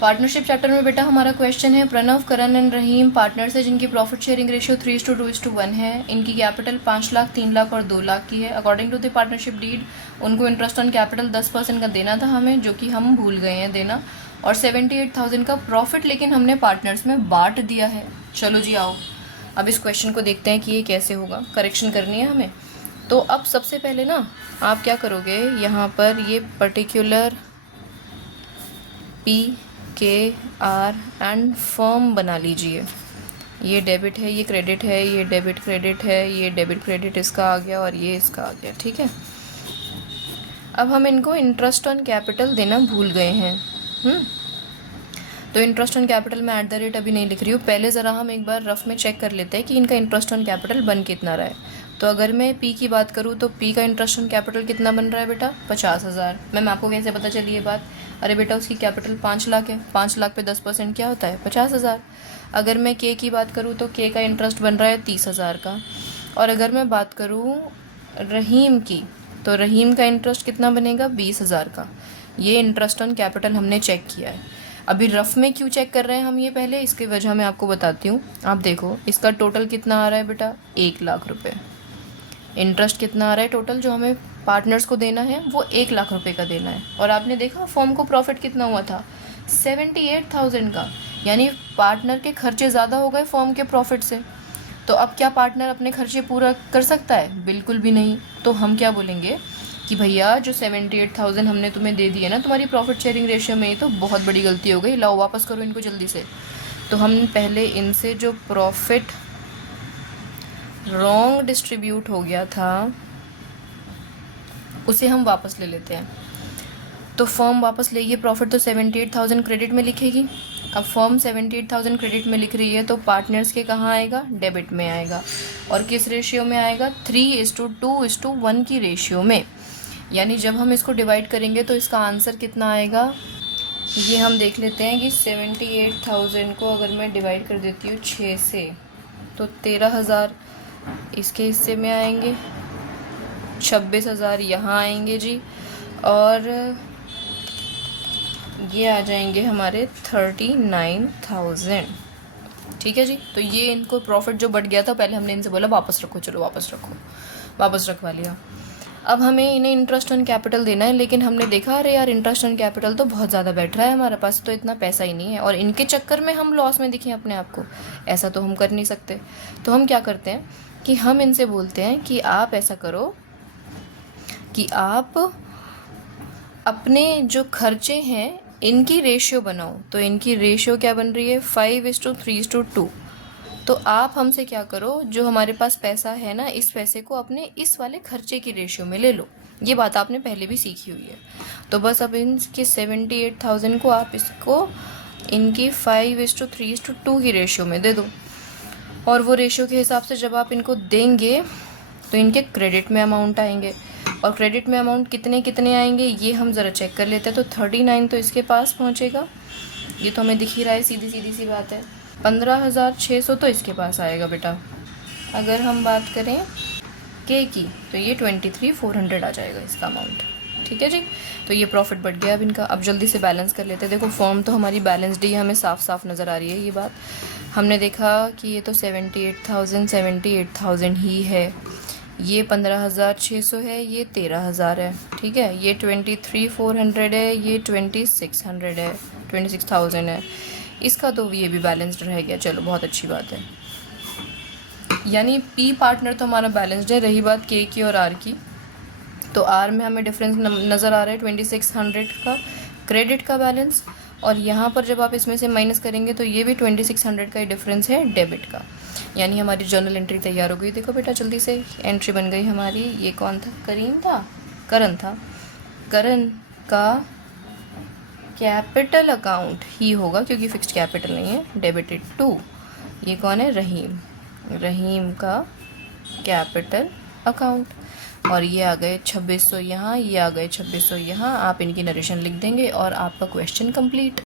Partnership chapter में बेटा हमारा क्वेश्चन है, प्रणव, करण एंड रहीम पार्टनर्स है जिनकी प्रॉफिट शेयरिंग रेशियो 3:2:1 है। इनकी कैपिटल 5 लाख, 3 लाख और 2 लाख की है। According to the partnership deed उनको इंटरेस्ट ऑन कैपिटल 10% का देना था हमें, जो कि हम भूल गए हैं देना, और 78,000 का प्रॉफिट लेकिन हमने पार्टनर्स में बांट दिया है। चलो जी आओ अब इस क्वेश्चन को देखते हैं कि ये कैसे होगा, करेक्शन करनी है हमें। तो अब सबसे पहले ना आप क्या करोगे, यहाँ पर ये पर्टिकुलर PKR एंड फर्म बना लीजिए। ये डेबिट है, ये क्रेडिट है, ये डेबिट क्रेडिट है, ये डेबिट क्रेडिट इसका आ गया और ये इसका आ गया, ठीक है। अब हम इनको इंटरेस्ट ऑन कैपिटल देना भूल गए हैं। तो इंटरेस्ट ऑन कैपिटल में @ अभी नहीं लिख रही हूँ, पहले ज़रा हम एक बार रफ में चेक कर लेते हैं कि इनका इंटरेस्ट ऑन कैपिटल बन कितना रहा है। तो अगर मैं P की बात करूँ तो P का इंटरेस्ट ऑन कैपिटल कितना बन रहा है बेटा, 50,000। मैम आपको कैसे पता चली ये बात? अरे बेटा उसकी कैपिटल 5 लाख है, 5 लाख पे 10% क्या होता है, 50,000। अगर मैं K की बात करूँ तो K का इंटरेस्ट बन रहा है 30,000 का। और अगर मैं बात करूँ रहीम की, तो रहीम का इंटरेस्ट कितना बनेगा, 20,000 का। ये इंटरेस्ट ऑन कैपिटल हमने चेक किया है। अभी रफ में क्यों चेक कर रहे हैं हम ये, पहले इसकी वजह मैं आपको बताती हूँ। आप देखो इसका टोटल कितना आ रहा है बेटा, 1 लाख रुपये। इंटरेस्ट कितना आ रहा है टोटल जो हमें पार्टनर्स को देना है, वो 1 लाख रुपए का देना है। और आपने देखा फर्म को प्रॉफिट कितना हुआ था, 78,000 का। यानी पार्टनर के खर्चे ज़्यादा हो गए फर्म के प्रॉफिट से। तो अब क्या पार्टनर अपने खर्चे पूरा कर सकता है? बिल्कुल भी नहीं। तो हम क्या बोलेंगे कि भैया जो 78,000 हमने तुम्हें दे दिए ना तुम्हारी प्रॉफिट शेयरिंग रेशियो में, तो बहुत बड़ी गलती हो गई, लाओ वापस करो इनको जल्दी से। तो हम पहले इनसे जो प्रॉफिट रॉन्ग डिस्ट्रीब्यूट हो गया था उसे हम वापस ले लेते हैं। तो फर्म वापस लेगी प्रॉफिट, तो 78,000 क्रेडिट में लिखेगी। अब फर्म 78,000 क्रेडिट में लिख रही है तो पार्टनर्स के कहाँ आएगा, डेबिट में आएगा। और किस रेशियो में आएगा, 3:2:1 की रेशियो में। यानी जब हम इसको डिवाइड करेंगे तो इसका आंसर कितना आएगा, ये हम देख लेते हैं कि 78,000 को अगर मैं डिवाइड कर देती हूँ 6 से, तो 13,000 इसके हिस्से में आएंगे, 26,000 यहाँ आएंगे जी, और ये आ जाएंगे हमारे 39,000। ठीक है जी। तो ये इनको प्रॉफिट जो बढ़ गया था, पहले हमने इनसे बोला वापस रखो, चलो वापस रखो, वापस रखवा लिया। अब हमें इन्हें इंटरेस्ट ऑन कैपिटल देना है, लेकिन हमने देखा अरे यार इंटरेस्ट ऑन कैपिटल तो बहुत ज़्यादा बैठ रहा है, हमारे पास तो इतना पैसा ही नहीं है, और इनके चक्कर में हम लॉस में दिखें अपने आप को, ऐसा तो हम कर नहीं सकते। तो हम क्या करते हैं कि हम इनसे बोलते हैं कि आप ऐसा करो कि आप अपने जो खर्चे हैं इनकी रेशियो बनाओ। तो इनकी रेशियो क्या बन रही है, 5:3:2। तो आप हमसे क्या करो, जो हमारे पास पैसा है ना, इस पैसे को अपने इस वाले खर्चे की रेशियो में ले लो। ये बात आपने पहले भी सीखी हुई है। तो बस अब इनके 78,000 को आप इसको इनकी 5:3:2 की रेशियो में दे दो। और वो रेशियो के हिसाब से जब आप इनको देंगे तो इनके क्रेडिट में अमाउंट आएंगे। और क्रेडिट में अमाउंट कितने कितने आएंगे ये हम ज़रा चेक कर लेते हैं। तो 39 तो इसके पास पहुँचेगा, ये तो हमें दिख ही रहा है, सीधी सीधी सी बात है। 15,600 तो इसके पास आएगा बेटा। अगर हम बात करें के की, तो ये 23,400 आ जाएगा इसका अमाउंट। ठीक है जी। तो ये प्रॉफिट बढ़ गया अब इनका। अब जल्दी से बैलेंस कर लेते हैं। देखो फॉर्म तो हमारी बैलेंस्ड ही हमें साफ साफ नज़र आ रही है। ये बात हमने देखा कि ये तो 78,000 ही है, ये 15,600 है, ये 13,000 है। ठीक है, ये 23,400 है, ये 2600 है, 26,000 है। इसका तो ये भी बैलेंस्ड रह गया, चलो बहुत अच्छी बात है। यानी पी पार्टनर तो हमारा बैलेंस्ड है। रही बात के की और आर की, तो आर में हमें डिफरेंस नज़र आ रहा है 2600 का क्रेडिट का बैलेंस, और यहाँ पर जब आप इसमें से माइनस करेंगे तो ये भी 2600 का ही डिफरेंस है डेबिट का। यानी हमारी जर्नल एंट्री तैयार हो गई। देखो बेटा जल्दी से एंट्री बन गई हमारी। ये कौन था, करीम था, करण था। करण का कैपिटल अकाउंट ही होगा क्योंकि फिक्स्ड कैपिटल नहीं है, डेबिटेड टू। ये कौन है, रहीम। रहीम का कैपिटल अकाउंट। और ये आ गए 2600 यहाँ, ये आ गए 2600 यहाँ। आप इनकी नरेशन लिख देंगे और आपका क्वेश्चन कंप्लीट।